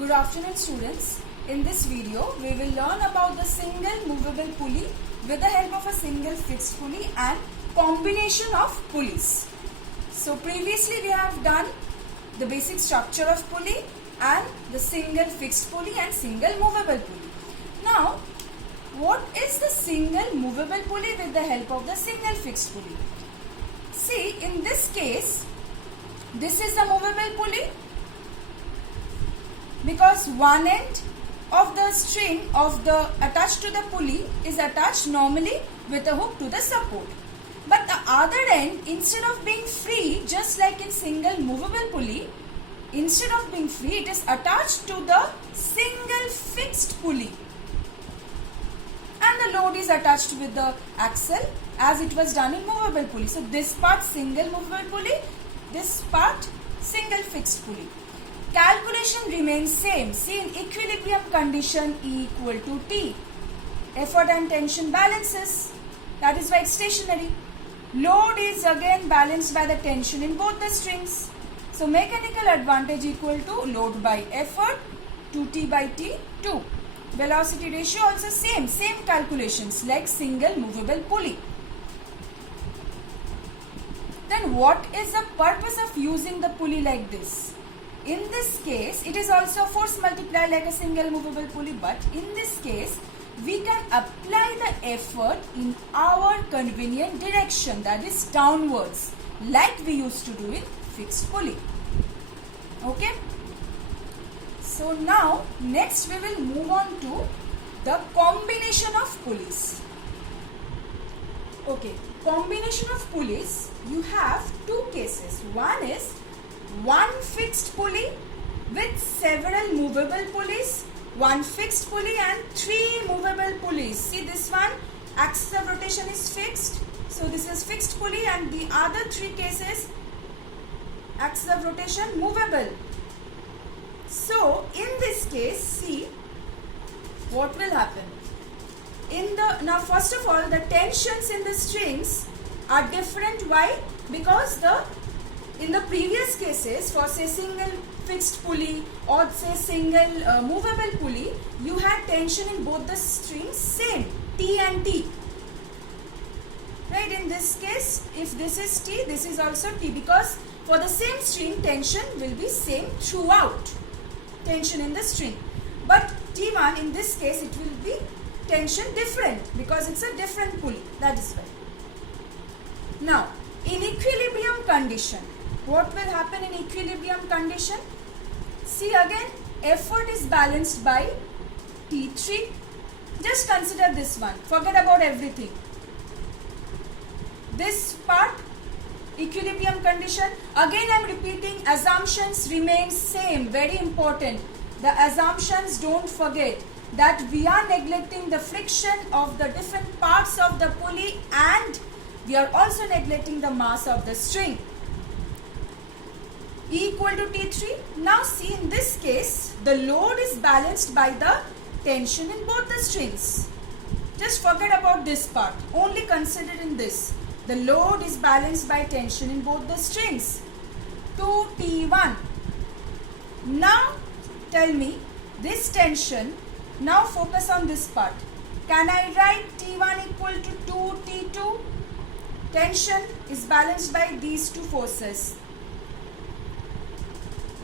Good afternoon students. In this video we will learn about the single movable pulley with the help of a single fixed pulley and combination of pulleys. So previously we have done the basic structure of pulley and the single fixed pulley and single movable pulley. Now what is the single movable pulley with the help of the single fixed pulley? See, in this case this is the movable pulley because one end of the string of the attached to the pulley is attached normally with a hook to the support. But the other end, instead of being free, just like in single movable pulley, instead of being free, it is attached to the single fixed pulley. And the load is attached with the axle as it was done in movable pulley. So this part single movable pulley, this part single fixed pulley. Calculation remains same. See, in equilibrium condition E equal to T. Effort and tension balances. That is why it's stationary. Load is again balanced by the tension in both the strings. So mechanical advantage equal to load by effort 2T by T 2. Velocity ratio also same calculations like single movable pulley. Then what is the purpose of using the pulley like this? In this case, it is also force multiplier like a single movable pulley, but in this case, we can apply the effort in our convenient direction, that is downwards, like we used to do in fixed pulley. Okay? So now, next we will move on to the combination of pulleys. Okay, combination of pulleys, you have two cases. One is one fixed pulley with several movable pulleys, one fixed pulley and three movable pulleys. See, this one axis of rotation is fixed, so this is fixed pulley, and the other three cases axis of rotation movable. So in this case, see what will happen. Now first of all, the tensions in the strings are different. Why? Because in the previous cases, for say single fixed pulley or say single movable pulley, you had tension in both the strings same, T and T. Right? In this case, if this is T, this is also T, because for the same string, tension will be same throughout. Tension in the string. But T1, in this case, it will be tension different because it's a different pulley. That is why. Now, in equilibrium condition, what will happen in equilibrium condition? See, again, effort is balanced by T3. Just consider this one. Forget about everything. This part, equilibrium condition. Again, I am repeating, assumptions remain same. Very important. The assumptions, don't forget that we are neglecting the friction of the different parts of the pulley and we are also neglecting the mass of the string. E equal to T3. Now see, in this case, the load is balanced by the tension in both the strings. Just forget about this part. Only consider in this. The load is balanced by tension in both the strings. 2T1. Now tell me, this tension, now focus on this part. Can I write T1 equal to 2T2? Tension is balanced by these two forces.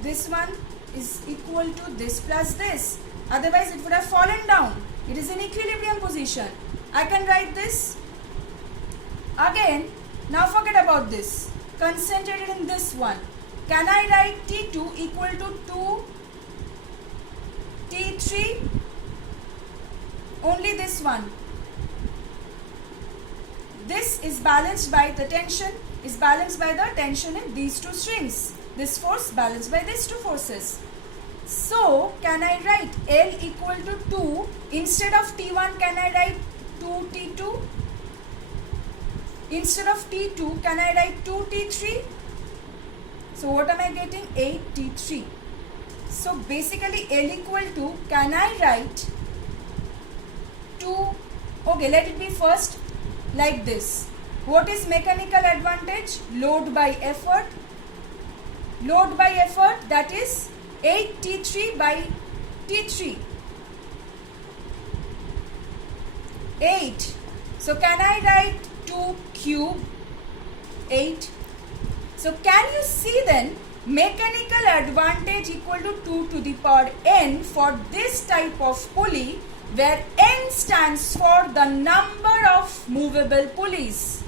This one is equal to this plus this. Otherwise, it would have fallen down. It is in equilibrium position. I can write this. Again, now forget about this. Concentrate in this one. Can I write T2 equal to 2 T3? Only this one. This is balanced by the tension, is balanced by the tension in these two strings. This force balanced by these two forces. So, can I write L equal to 2? Instead of T1, can I write 2T2? Instead of T2, can I write 2T3? So, what am I getting? 8T3. So, basically L equal to, can I write 2? Okay, let it be first like this. What is mechanical advantage? Load by effort. Load by effort, that is 8T3 by 53. 8. So can I write 2 cube 8? So can you see then mechanical advantage equal to 2 to the power n for this type of pulley, where n stands for the number of movable pulleys.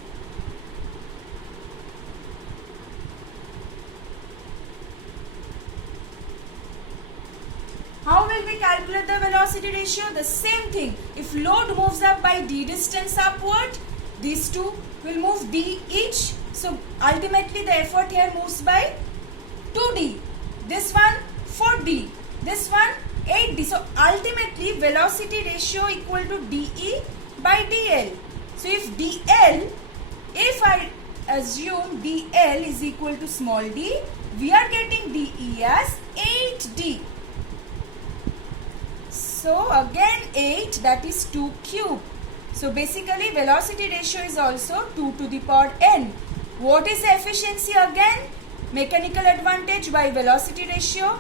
How will we calculate the velocity ratio? The same thing. If load moves up by d distance upward, these two will move d each. So ultimately the effort here moves by 2d. This one 4d. This one 8d. So ultimately velocity ratio equal to dE by dl. So if I assume dl is equal to small d, we are getting dE as 8d. So again 8, that is 2 cube. So basically velocity ratio is also 2 to the power n. What is the efficiency again? Mechanical advantage by velocity ratio.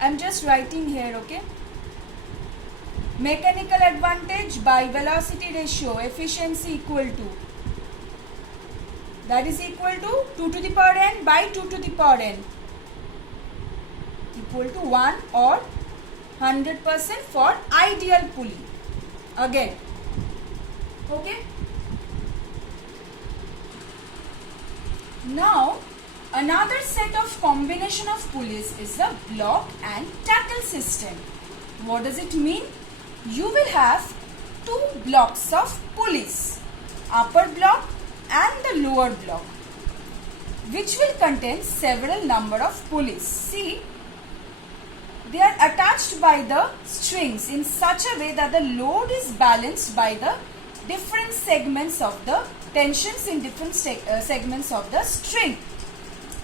I am just writing here, okay. Mechanical advantage by velocity ratio, efficiency equal to, that is equal to 2 to the power n by 2 to the power n, equal to 1 or 100% for ideal pulley. Again, okay. Now another set of combination of pulleys is the block and tackle system. What does it mean? You will have two blocks of pulleys, upper block and the lower block, which will contain several number of pulleys. See, they are attached by the strings in such a way that the load is balanced by the different segments of the tensions in different segments of the string,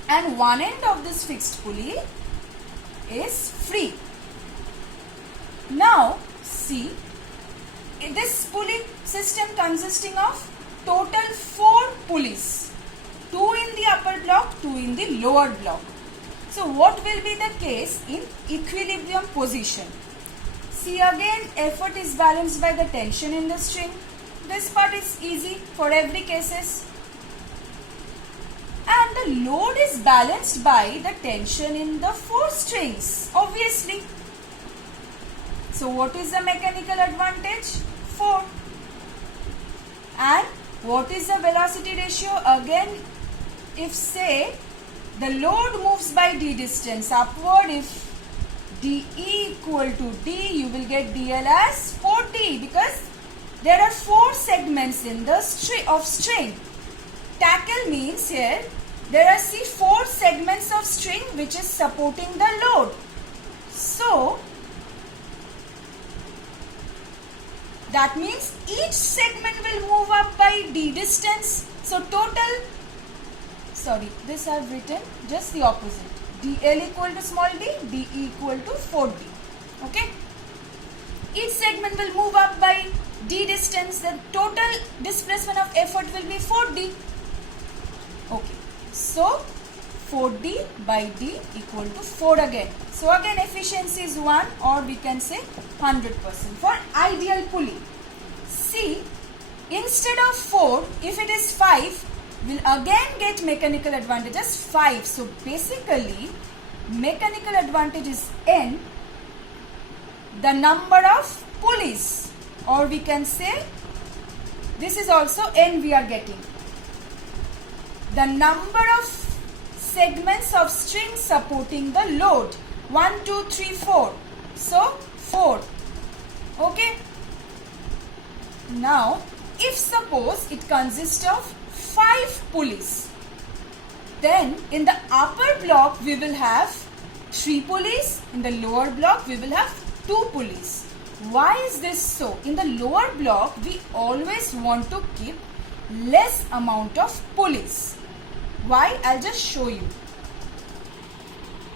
and one end of this fixed pulley is free. Now see, this pulley system consisting of total 4 pulleys, 2 in the upper block, 2 in the lower block. So what will be the case in equilibrium position? See, again effort is balanced by the tension in the string. This part is easy for every cases. And the load is balanced by the tension in the 4 strings, obviously. So what is the mechanical advantage? 4. And what is the velocity ratio? Again, if say the load moves by d distance upward, if dE equal to d, you will get dl as 4d, because there are 4 segments in the string. Tackle means here there are 4 segments of string which is supporting the load. So that means each segment will move up by d distance. So total, sorry, this I have written just the opposite. dl equal to small d, dE equal to 4d. Okay. Each segment will move up by d distance. The total displacement of effort will be 4d. Okay. So 4d by d equal to 4 again. So again efficiency is 1, or we can say 100% for ideal pulley. See, instead of 4, if it is 5, we'll again get mechanical advantage as 5. So basically mechanical advantage is n, the number of pulleys, or we can say this is also n we are getting, the number of segments of string supporting the load. 1, 2, 3, 4. So 4. Okay. Now if suppose it consists of 5 pulleys, then in the upper block we will have 3 pulleys, in the lower block we will have 2 pulleys. Why is this so? In the lower block we always want to keep less amount of pulleys. Why? I'll just show you.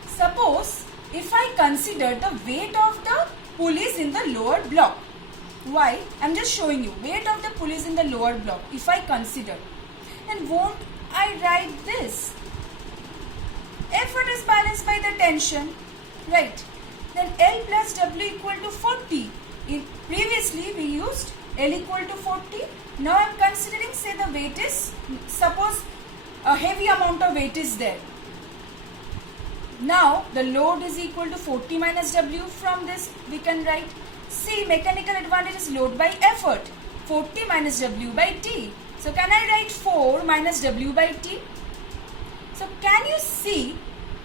Suppose if I consider the weight of the pulleys in the lower block. Why? I'm just showing you weight of the pulleys in the lower block. If I consider, then won't I write this? Effort is balanced by the tension, right? Then L plus W equal to 40. Previously we used L equal to 40. Now I am considering, say the weight is, suppose a heavy amount of weight is there. Now the load is equal to 40 minus W. From this we can write C, mechanical advantage is load by effort, 40 minus W by T. So can I write 4 minus W by T? So can you see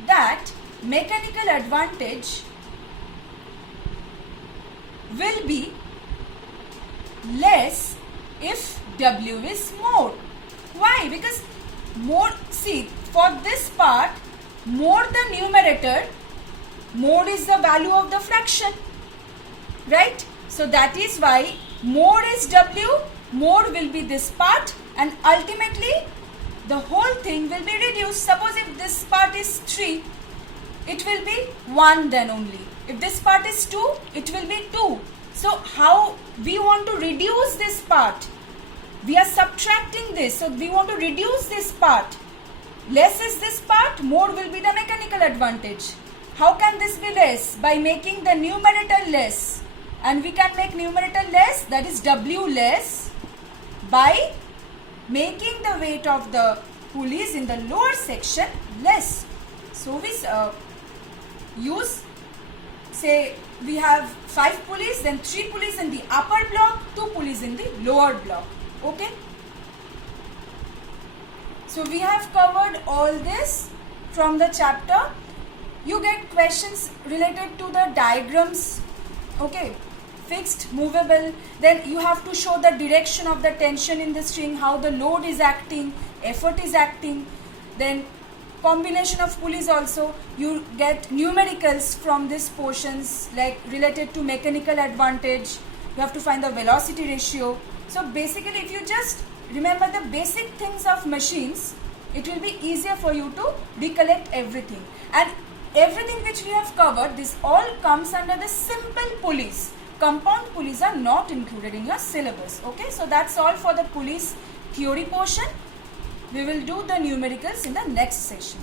that mechanical advantage will be less if W is more. Why? Because more, see, for this part, more the numerator, more is the value of the fraction, right? So that is why more is W, more will be this part, and ultimately the whole thing will be reduced. Suppose if this part is 3, it will be 1 then only. If this part is 2, it will be 2. So how we want to reduce this part? We are subtracting this, so we want to reduce this part. Less is this part, more will be the mechanical advantage. How can this be less? By making the numerator less. And we can make numerator less, that is W less, by making the weight of the pulleys in the lower section less. So we use, say we have 5 pulleys, then 3 pulleys in the upper block, 2 pulleys in the lower block. Okay. So we have covered all this from the chapter. You get questions related to the diagrams. Okay. Fixed, movable, then you have to show the direction of the tension in the string, how the load is acting, effort is acting, then combination of pulleys also. You get numericals from these portions like related to mechanical advantage. You have to find the velocity ratio. So basically if you just remember the basic things of machines, it will be easier for you to recollect everything. And everything which we have covered, this all comes under the simple pulleys. Compound pulleys are not included in your syllabus. Okay, so that's all for the pulleys theory portion. We will do the numericals in the next session.